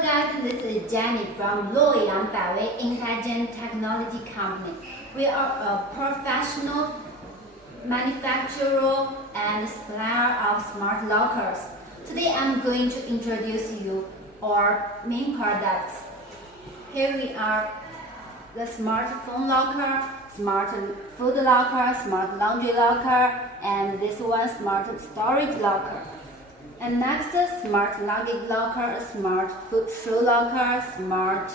Hello guys, this is Jenny from Luoyang Baiwei Intelligent Technology Company. We are a professional manufacturer and supplier of smart lockers. Today I'm going to introduce you our main products. Here we are the smartphone locker, smart food locker, smart laundry locker, and this one smart storage locker. And next, smart luggage locker, smart food shoe locker, smart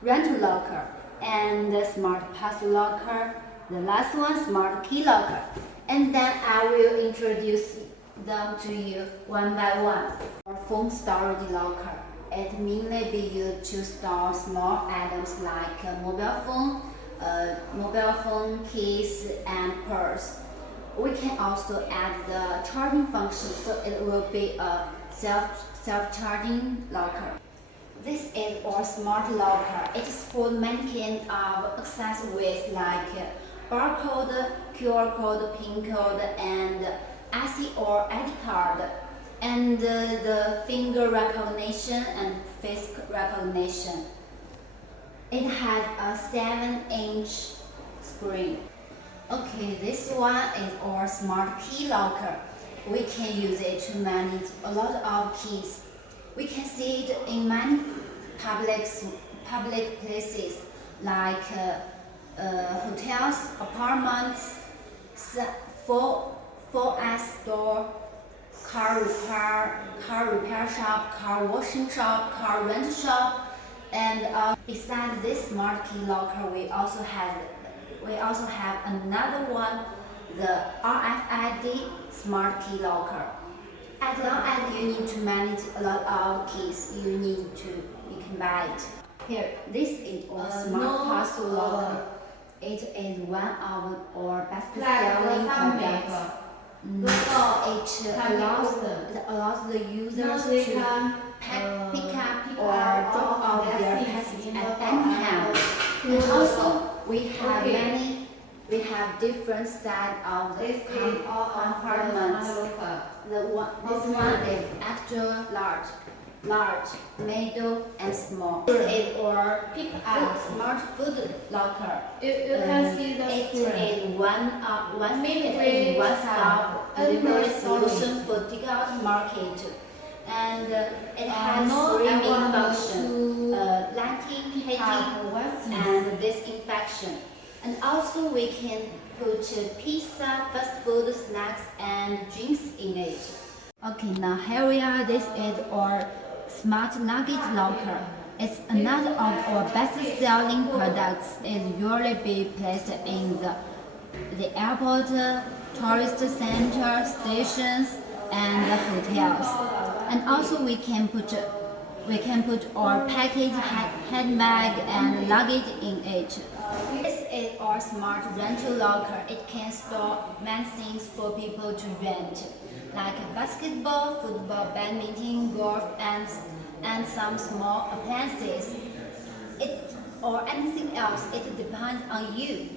rental locker, and the smart parcel locker. The last one, smart key locker. And then I will introduce them to you one by one. Our phone storage locker. It mainly be used to store small items like mobile phone, keys, and purse. We can also add the charging function, so it will be a self-charging locker. This is our smart locker. It is for many kinds of accessories like barcode, QR code, PIN code, and IC or ID card, and the finger recognition and face recognition. It has a 7-inch screen. Okay, this one is our smart key locker. We can use it to manage a lot of keys. We can see it in many public places like hotels, apartments, 4S store, car repair shop, car washing shop, car rental shop, and besides this smart key locker, we also have another one, the RFID smart key locker. As long as you need to manage a lot of keys, you can buy it. Here, this is our smart parcel locker. It is one of our best-selling products. It allows the users to pick up or drop off their package at any time. And also, we have different styles of the compartments. This one is extra large, middle, and small. This is our smart food locker. You can see the screen. It is one stop delivery solution for takeout market. And it has three main functions: lighting, heating, and disinfection. And also we can put pizza, fast food, snacks, and drinks in it. Okay, now here we are. This is our smart luggage locker. It's another of our best-selling products. It usually be placed in the airport, tourist center, stations, and hotels. And also we can put our package, handbag, and luggage in it. This is our smart rental locker. It can store many things for people to rent, like basketball, football, badminton, golf, and some small appliances. Or anything else. It depends on you.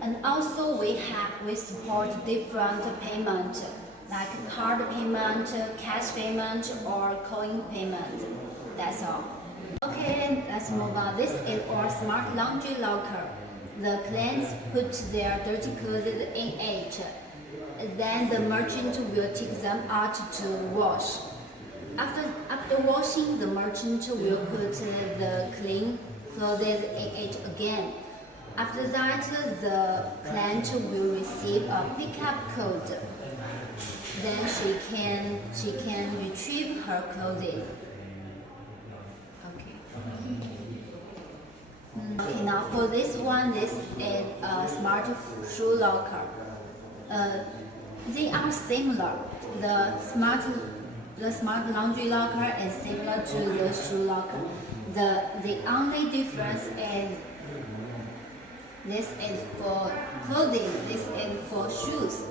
And also we support different payment, like card payment, cash payment, or coin payment. That's all. Okay, let's move on. This is our smart laundry locker. The clients put their dirty clothes in it. Then the merchant will take them out to wash. After washing, the merchant will put the clean clothes in it again. After that, the client will receive a pickup code. Then she can retrieve her clothes. Okay, now for this one, this is a smart shoe locker. They are similar. The smart laundry locker is similar to the shoe locker. The only difference is this is for clothing, this is for shoes.